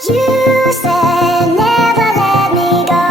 You said never let me go.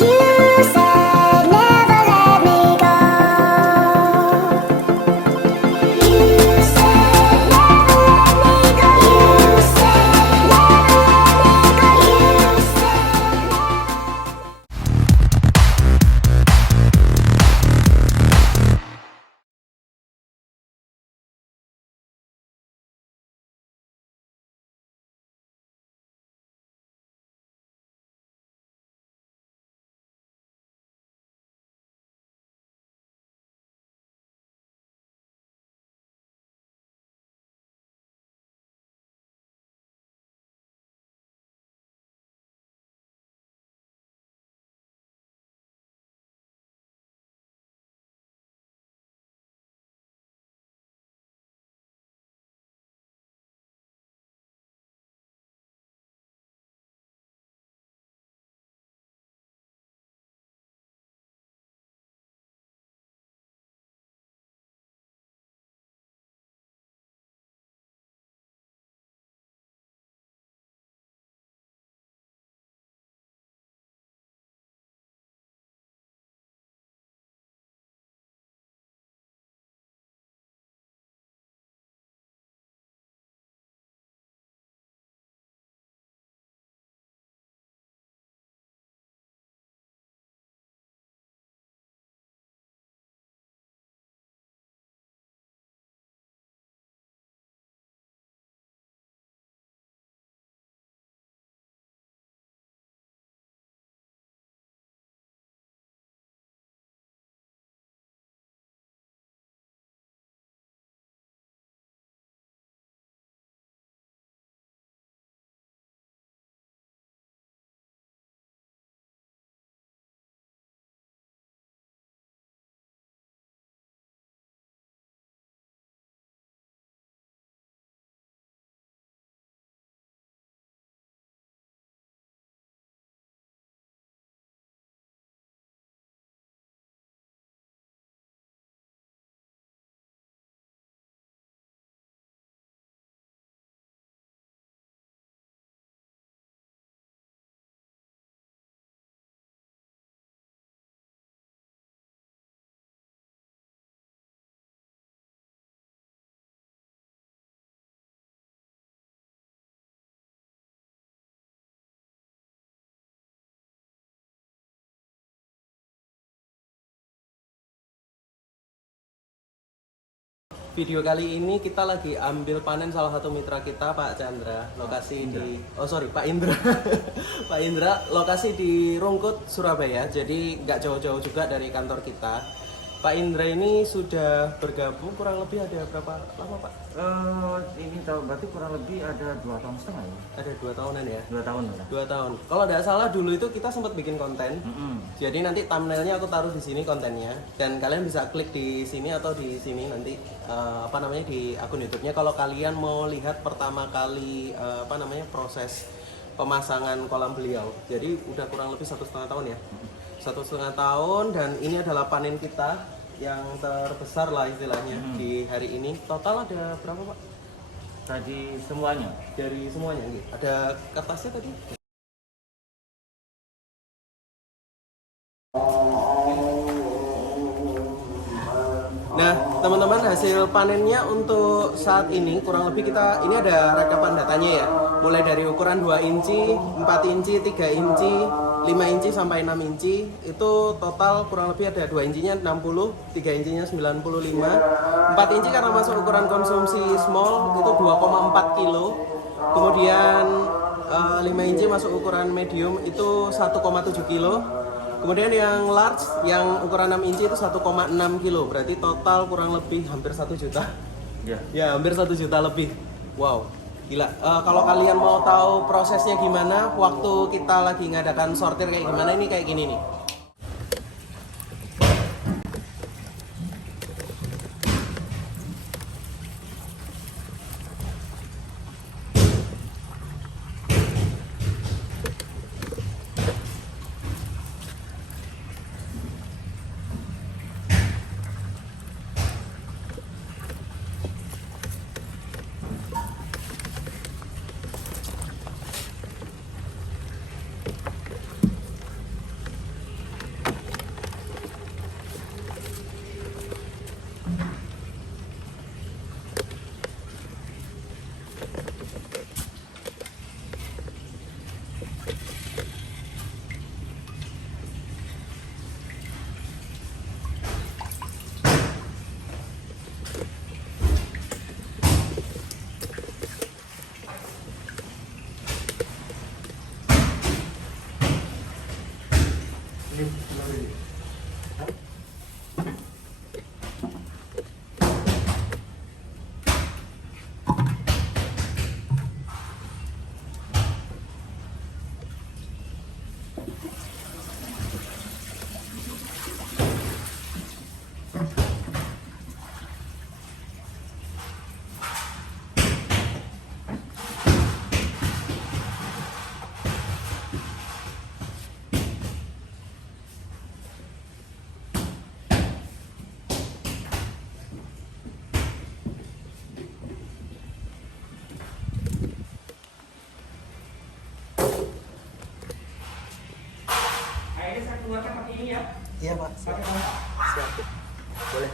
You said never let me go. You said never let me go. You said never let me go. You said Video kali ini kita lagi ambil panen salah satu mitra kita, Pak Chandra. Lokasi di Pak Indra. Pak Indra, lokasi di Rungkut, Surabaya. Jadi nggak jauh-jauh juga dari kantor kita. Pak Indra ini sudah bergabung kurang lebih ada berapa lama, Pak? Ini tahu berarti kurang lebih ada 2,5 tahun ya? Ada 2 tahunan ya? 2 tahun ya? 2 tahun. Kalau nggak salah dulu itu kita sempat bikin konten. Jadi nanti thumbnailnya aku taruh di sini kontennya, dan kalian bisa klik di sini atau di sini nanti di akun YouTube-nya. Kalau kalian mau lihat pertama kali proses pemasangan kolam beliau. Jadi udah kurang lebih 1,5 tahun ya. 1,5 tahun, dan ini adalah panen kita yang terbesar lah istilahnya di hari ini. Total ada berapa, Pak? Tadi semuanya? Dari semuanya gitu. Ada kertasnya tadi? Nah, teman-teman, hasil panennya untuk saat ini kurang lebih ini ada rekapan datanya ya. Mulai dari ukuran 2 inci, 4 inci, 3 inci, 5 inci sampai 6 inci. Itu total kurang lebih ada 2 incinya 60, 3 incinya 95, 4 inci karena masuk ukuran konsumsi small itu 2,4 kilo. Kemudian 5 inci masuk ukuran medium itu 1,7 kilo. Kemudian yang large, yang ukuran 6 inci itu 1,6 kilo. Berarti total kurang lebih hampir 1 juta. Ya, hampir 1 juta lebih. Wow, gila. Kalau kalian mau tahu prosesnya gimana, waktu kita lagi ngadakan sortir kayak gimana, ini kayak gini nih. Akhirnya saya keluarkan pakai ini ya. Iya Pak. Pakai apa? Siap. Boleh.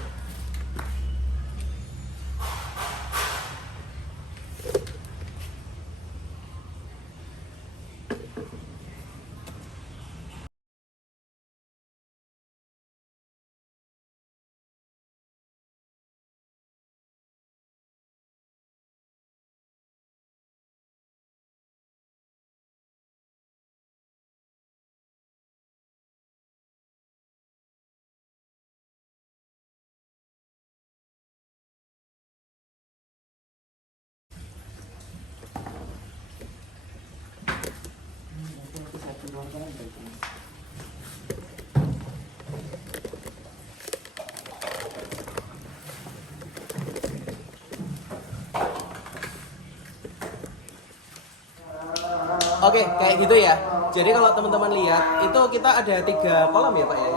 Oke, kayak gitu ya. Jadi kalau teman-teman lihat, itu kita ada 3 kolam ya Pak ya,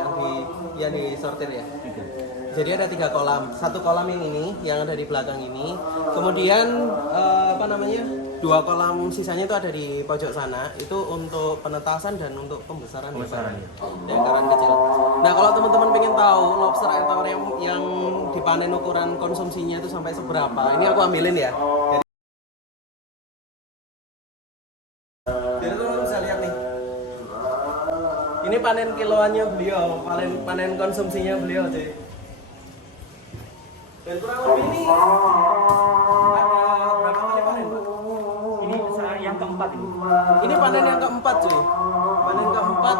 yang disortir ya. Jadi ada 3 kolam. Satu kolam yang ini, yang ada di belakang ini. Kemudian 2 kolam sisanya itu ada di pojok sana. Itu untuk penetasan dan untuk pembesaran. Pembesaran, ya. Dan akaran kecil. Nah kalau teman-teman pengen tahu lobster air tawar yang dipanen ukuran konsumsinya itu sampai seberapa, ini aku ambilin ya. Jadi teman-teman bisa lihat nih. Ini panen kiloannya beliau, panen konsumsinya beliau, cuy. Dan kurang lebih ini ada berapa kali panen, Pak? Ini yang keempat ini. Ini panen yang keempat, cuy. Panen keempat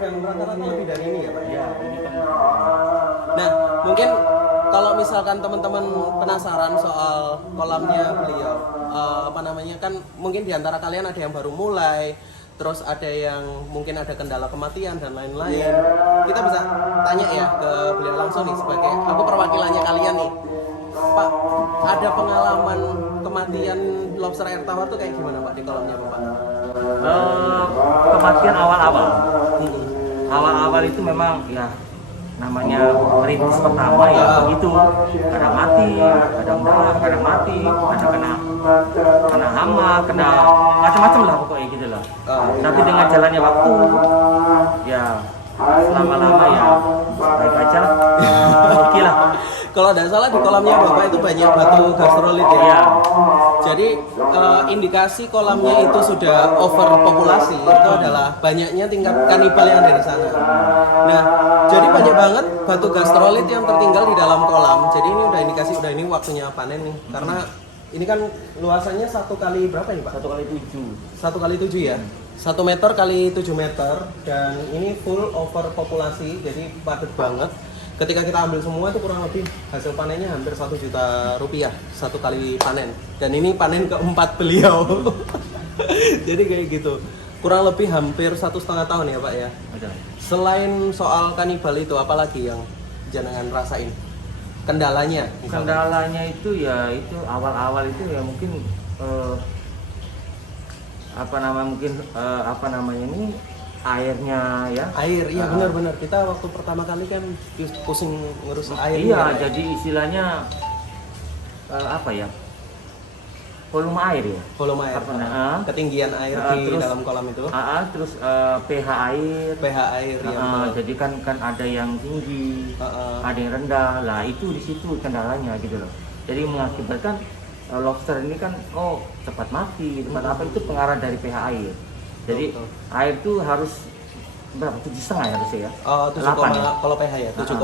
dan rata-rata lebih dari ini ya, Pak. Ya, ini kan. Nah, mungkin kalau misalkan teman-teman penasaran soal kolamnya beliau, kan mungkin diantara kalian ada yang baru mulai, terus ada yang mungkin ada kendala kematian dan lain-lain. Kita bisa tanya ya ke beliau langsung nih sebagai aku perwakilannya kalian nih. Pak, ada pengalaman kematian lobster air tawar tuh kayak gimana Pak di kolamnya Bapak? Kematian awal-awal. Hmm. Awal-awal itu memang ya namanya merintis pertama ya begitu, kadang mati, kadang enggak, kadang mati, kadang kena hama, kena macam-macam lah pokoknya gitu lah. Tapi dengan jalannya waktu ya lama-lama ya baik aja lah. Oke lah. Kalau tidak salah di kolamnya Bapak itu banyak batu gastrolit ya. Iya. Jadi indikasi kolamnya itu sudah overpopulasi itu adalah banyaknya tingkat kanibal yang ada di sana. Nah, jadi banyak banget batu gastrolit yang tertinggal di dalam kolam. Jadi ini udah indikasi udah ini waktunya panen nih. Karena ini kan luasannya 1 kali berapa nih Pak? 1 kali 7. 1 kali 7 ya. 1 meter kali 7 meter dan ini full overpopulasi jadi padat banget. Ketika kita ambil semua itu kurang lebih hasil panennya hampir 1 juta rupiah 1 kali panen. Dan ini panen keempat beliau. Jadi kayak gitu. Kurang lebih hampir 1,5 tahun ya Pak ya. Ada. Selain soal kanibal itu apalagi yang jenengan rasain? Kendalanya? Misalnya. Kendalanya itu ya itu awal-awal itu ya mungkin ini airnya ya. Air, iya benar-benar. Kita waktu pertama kali kan pusing ngurus air. Iya, jadi istilahnya volume air ya. Volume air. Ketinggian air di terus, dalam kolam itu. Terus pH air. pH air yang jadi kan ada yang tinggi, ada yang rendah. Lah itu di situ kendalanya gitu loh. Jadi mengakibatkan lobster ini kan cepat mati, cepat apa itu pengaruh dari pH air. Jadi air itu harus berapa? 7,5 ya harusnya ya? 7, ya? kalau pH ya 7,5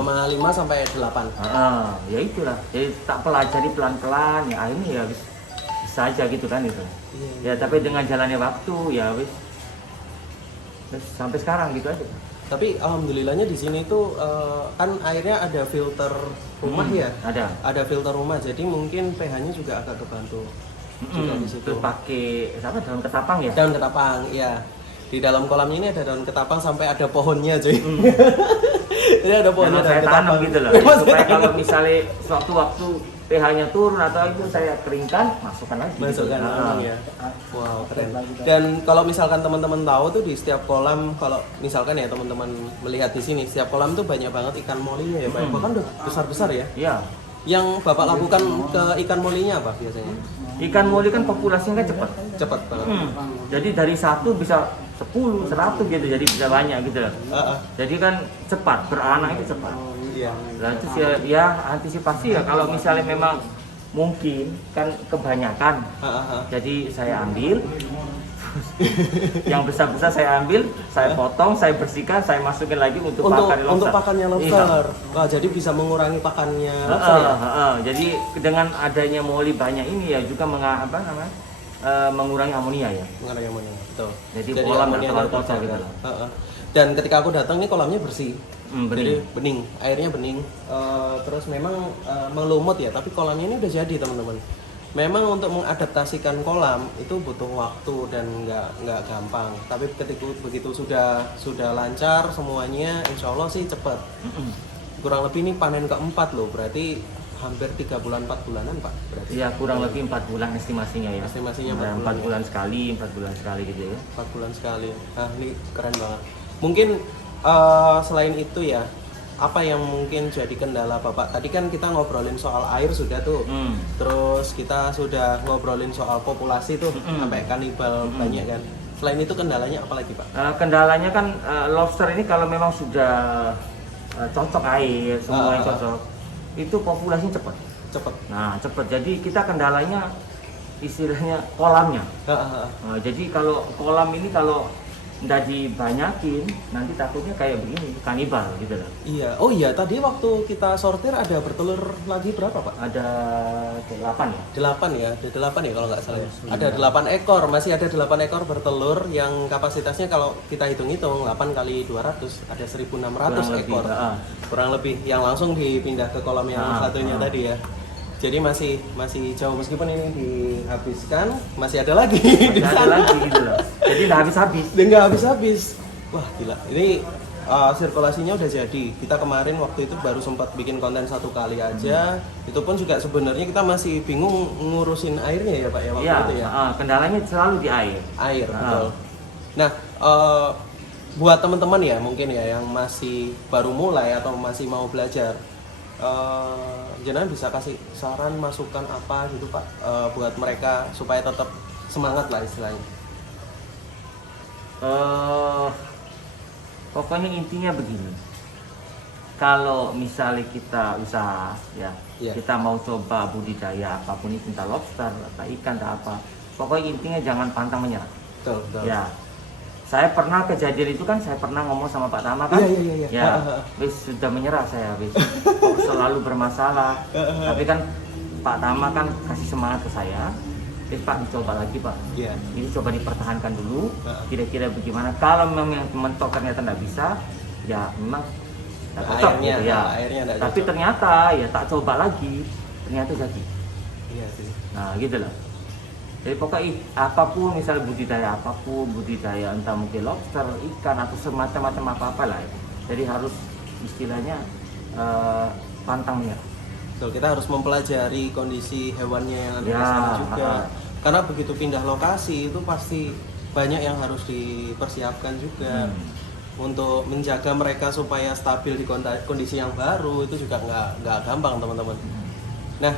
sampai 8. Ya itulah. Jadi tak pelajari pelan-pelan ya akhirnya ya bisa aja gitu kan itu. Iya. Ya tapi dengan jalannya waktu ya wis sampai sekarang gitu aja. Tapi alhamdulillahnya di sini tuh kan airnya ada filter rumah ya. Ada filter rumah, jadi mungkin pH-nya juga agak kebantu. Juga di situ. Terus pakai apa, daun ketapang ya? Daun ketapang, iya. Di dalam kolamnya ini ada daun ketapang sampai ada pohonnya, cuy. Ini ada pohonnya Memang saya daun tanam ketapang. gitu loh. Supaya kalau misalnya sewaktu-waktu pH-nya turun atau itu saya keringkan, masukkan lagi. Masukkan gitu. memang ya. Wow, keren. Dan kalau misalkan teman-teman tahu tuh di setiap kolam, kalau misalkan ya teman-teman melihat di sini, setiap kolam tuh banyak banget ikan molinya ya, Pak. Bahkan udah besar-besar ya. Iya. Yang Bapak lakukan ke ikan molinya apa biasanya? Ikan moli kan populasinya kan cepat. Cepat banget. Jadi dari 1 bisa 10, 100 gitu, jadi bisa banyak gitu loh. Jadi kan cepat, beranak itu cepat. Iya. Nah itu sih ya antisipasi ya, kalau misalnya memang mungkin kan kebanyakan. Jadi saya ambil yang besar-besar, saya ambil, saya potong, saya bersihkan, saya masukin lagi untuk pakan lobster. Untuk pakannya lobster. Wah, jadi bisa mengurangi pakannya lobster ya? Jadi dengan adanya moli banyak ini ya juga mengurangi amonia ya. Mengurangi amonia, betul. Jadi kolam amonia terlalu nggak kotor tercapai. gitu loh. Dan ketika aku datang nih kolamnya bersih. Bening. Jadi bening, airnya bening. Terus memang melumut ya, tapi kolamnya ini udah jadi teman-teman. Memang untuk mengadaptasikan kolam itu butuh waktu dan nggak gampang. Tapi ketika begitu sudah lancar semuanya, insya Allah sih cepat. Kurang lebih ini panen keempat loh, berarti hampir 3 bulan 4 bulanan Pak. Berarti. Iya, kurang lebih 4 bulan estimasinya ya. Estimasinya 4 bulan sekali, 4 bulan sekali gitu ya. 4 bulan sekali. Nah, ini keren banget. Mungkin selain itu ya, apa yang mungkin jadi kendala Bapak? Tadi kan kita ngobrolin soal air sudah tuh. Terus kita sudah ngobrolin soal populasi tuh, sampai kanibal banyak kan. Selain itu kendalanya apa lagi Pak? Kendalanya kan lobster ini kalau memang sudah cocok air, semuanya cocok, itu populasinya cepat. Nah, cepat. Jadi kita kendalanya istilahnya kolamnya. Nah, jadi kalau kolam ini kalau nggak dibanyakin, nanti takutnya kayak begini, kanibal gitu loh. Iya. Oh iya, tadi waktu kita sortir ada bertelur lagi berapa Pak? Ada 8 ya? 8 ya, ada 8 ya kalau nggak salah ya. Ada 8 ekor, masih ada 8 ekor bertelur yang kapasitasnya kalau kita hitung-hitung 8 kali 200 ada 1.600 ekor. Kurang lebih yang langsung dipindah ke kolam yang satunya tadi ya. Jadi masih jauh, meskipun ini dihabiskan, masih ada lagi di sana. Ada lagi gitu loh. Jadi nggak habis-habis. Nggak habis-habis. Wah gila, ini sirkulasinya udah jadi. Kita kemarin waktu itu baru sempat bikin konten 1 kali aja. Itu pun juga sebenarnya kita masih bingung ngurusin airnya ya Pak ya waktu itu ya. Kendalanya selalu di air. Air, betul. Nah, buat teman-teman ya mungkin ya yang masih baru mulai atau masih mau belajar, jenengan bisa kasih saran, masukan apa gitu Pak, buat mereka supaya tetap semangat lah istilahnya. Pokoknya intinya begini, kalau misalnya kita usaha ya, kita mau coba budidaya apapun itu, entah lobster, entah ikan, entah apa, pokoknya intinya jangan pantang menyerah. Betul. Ya, saya pernah kejadian itu kan, saya pernah ngomong sama Pak Tama kan, ya, wis sudah menyerah saya, wis kok selalu bermasalah. Tapi kan Pak Tama kan kasih semangat ke saya, Pak dicoba lagi Pak, ini coba dipertahankan dulu, kira-kira bagaimana. Kalau memang yang mentok ternyata nggak bisa, ya memang nggak cocok gitu ya. Tapi ternyata ya tak coba lagi, ternyata jadi. Iya sih. Nah gitu loh. Jadi pokoknya apapun, misalnya budidaya apapun, budidaya entah mungkin lobster, ikan atau semacam-macam apa-apa lah. Jadi harus istilahnya pantang menyerah. Betul, kita harus mempelajari kondisi hewannya yang ada di sana juga. Karena begitu pindah lokasi itu pasti banyak yang harus dipersiapkan juga. Untuk menjaga mereka supaya stabil di kondisi yang baru itu juga nggak gampang teman-teman. Nah,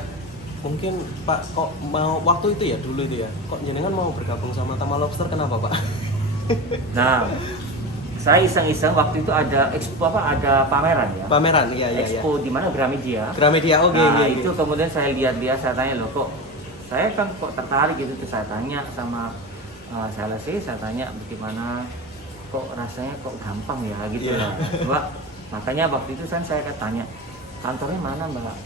mungkin Pak kok mau waktu itu ya, dulu itu ya, kok jenengan mau bergabung sama Tama Lobster, kenapa Pak? Nah, saya iseng-iseng waktu itu ada expo ada pameran ya. Pameran, iya. Expo di mana, Gramedia. Gramedia, oke. Nah, itu kemudian saya lihat-lihat, saya tanya loh, kok saya kan kok tertarik gitu, terus saya tanya sama salesnya, saya tanya bagaimana, kok rasanya kok gampang ya gitu lah. Mbak, makanya waktu itu kan saya tanya, kantornya mana Mbak?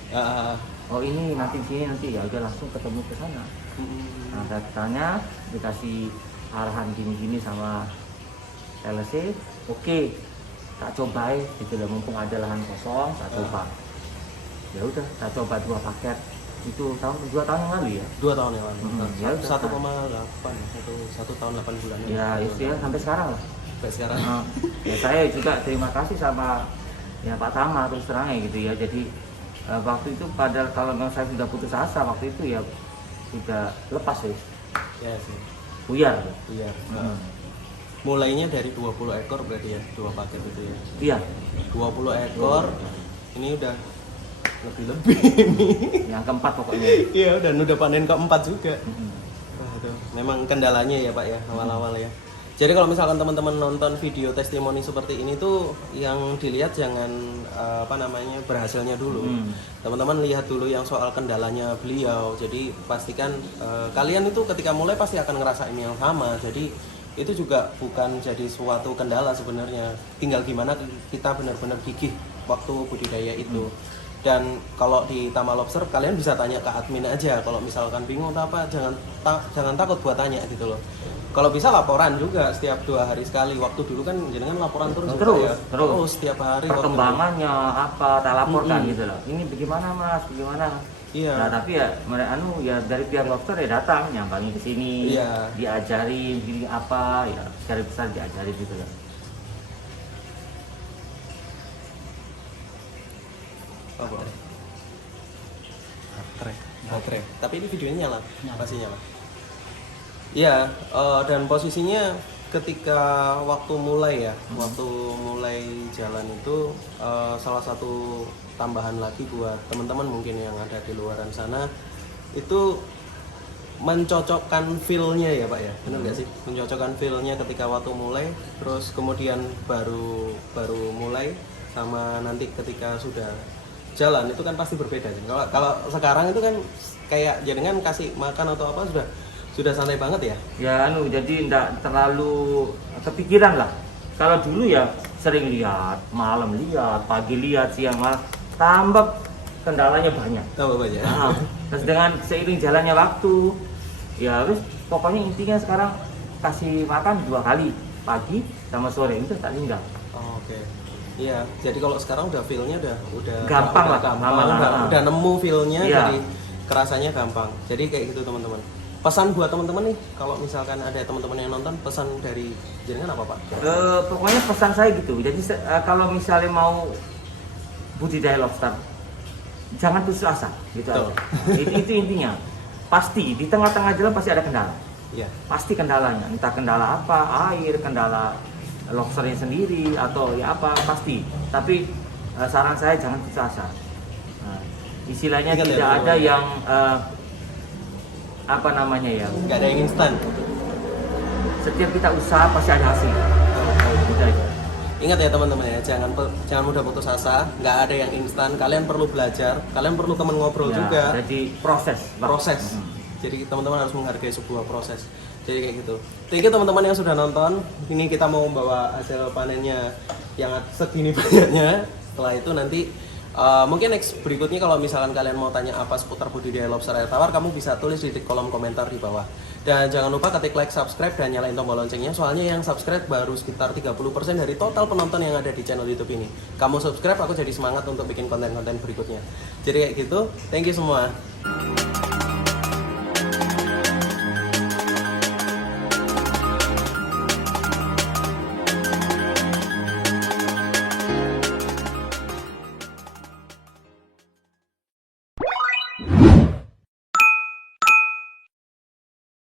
Oh ini nanti sini, nanti ya udah langsung ketemu ke sana. Nah saya tanya, dikasih arahan gini-gini sama LC, oke. tak cobain gitu loh, mumpung ada lahan kosong tak coba. Ya udah tak coba 2 paket itu 2 tahun yang lalu ya. 2 tahun yang lalu. Ya udah, 1,8 1 tahun 8 bulan. ya istilah sampai sekarang lah. Sampai sekarang. Ya saya juga terima kasih sama ya Pak Tama terus terangnya gitu ya. Jadi waktu itu padahal kalau memang saya sudah putus asa waktu itu ya sudah lepas ya. Ya sih. Buyar. Iya. Mulainya dari 20 ekor berarti ya, 2 paket itu ya. Iya. 20 ekor. Ini udah lebih-lebih ini. Yang keempat pokoknya. Iya, dan udah panen keempat juga. Wah, itu memang kendalanya ya Pak ya, awal-awal ya. Jadi kalau misalkan teman-teman nonton video testimoni seperti ini tuh yang dilihat jangan berhasilnya dulu. Teman-teman lihat dulu yang soal kendalanya beliau. Jadi pastikan kalian itu ketika mulai pasti akan ngerasain yang sama. Jadi itu juga bukan jadi suatu kendala sebenarnya. Tinggal gimana kita benar-benar gigih waktu budidaya itu. Dan kalau di Tama Lobster kalian bisa tanya ke admin aja. Kalau misalkan bingung atau apa, jangan takut buat tanya gitu loh. Kalau bisa laporan juga setiap 2 hari sekali. Waktu dulu kan jenengan laporan terus ya. Terus setiap hari perkembangannya apa tak laporkan gitu loh. Ini bagaimana Mas? Bagaimana? Iya. Nah, tapi ya ya dari pihak lobster ya datang nyambangi ke sini. Iya. Diajari begini apa ya secara besar diajari gitu loh. Apa? Baterai. Tapi ini videonya nyala. Masih nyala. Iya, dan posisinya ketika waktu mulai jalan itu salah satu tambahan lagi buat teman-teman mungkin yang ada di luaran sana itu mencocokkan feel-nya ya Pak ya, benar nggak sih? Mencocokkan feel-nya ketika waktu mulai, terus kemudian baru mulai sama nanti ketika sudah jalan itu kan pasti berbeda. Kalau sekarang itu kan kayak jenengan kasih makan atau apa sudah santai banget ya? Ya jadi enggak terlalu kepikiran lah. Kalau dulu ya sering lihat, malam lihat, pagi lihat, siang malam, tambah kendalanya banyak. Nah, terus dengan seiring jalannya waktu, ya terus pokoknya intinya sekarang kasih makan 2 kali, pagi sama sore itu tak tinggal. Oh, oke. Iya, jadi kalau sekarang udah feel-nya udah gampang lah, udah nemu feel-nya, iya. Jadi kerasanya gampang. Jadi kayak gitu teman-teman. Pesan buat teman-teman nih, kalau misalkan ada teman-teman yang nonton, pesan dari jenengan apa Pak? Pokoknya pesan saya gitu. Jadi kalau misalnya mau budidaya lobster, jangan putus asa, gitu aja. Itu intinya. Pasti di tengah-tengah jalan pasti ada kendala. Iya. Pasti kendalanya, entah kendala apa, air, kendala lobsternya sendiri atau ya apa pasti. Tapi saran saya jangan putus asa. Nah, istilahnya Ingat tidak ya, ada yang apa namanya ya? Nggak ada yang instan. Setiap kita usaha pasti ada hasil. Gitu aja. Ingat ya teman-teman ya, jangan mudah putus asa. Nggak ada yang instan. Kalian perlu belajar, kalian perlu teman ngobrol Ya, juga. Jadi proses. Jadi teman-teman harus menghargai sebuah proses. Jadi kayak gitu. Thank you teman-teman yang sudah nonton. Ini kita mau membawa hasil panennya yang segini banyaknya. Setelah itu nanti mungkin next berikutnya kalau misalkan kalian mau tanya apa seputar budidaya lobster air tawar, kamu bisa tulis di kolom komentar di bawah. Dan jangan lupa ketik like, subscribe, dan nyalain tombol loncengnya. Soalnya yang subscribe baru sekitar 30% dari total penonton yang ada di channel YouTube ini. Kamu subscribe, aku jadi semangat untuk bikin konten-konten berikutnya. Jadi kayak gitu. Thank you semua.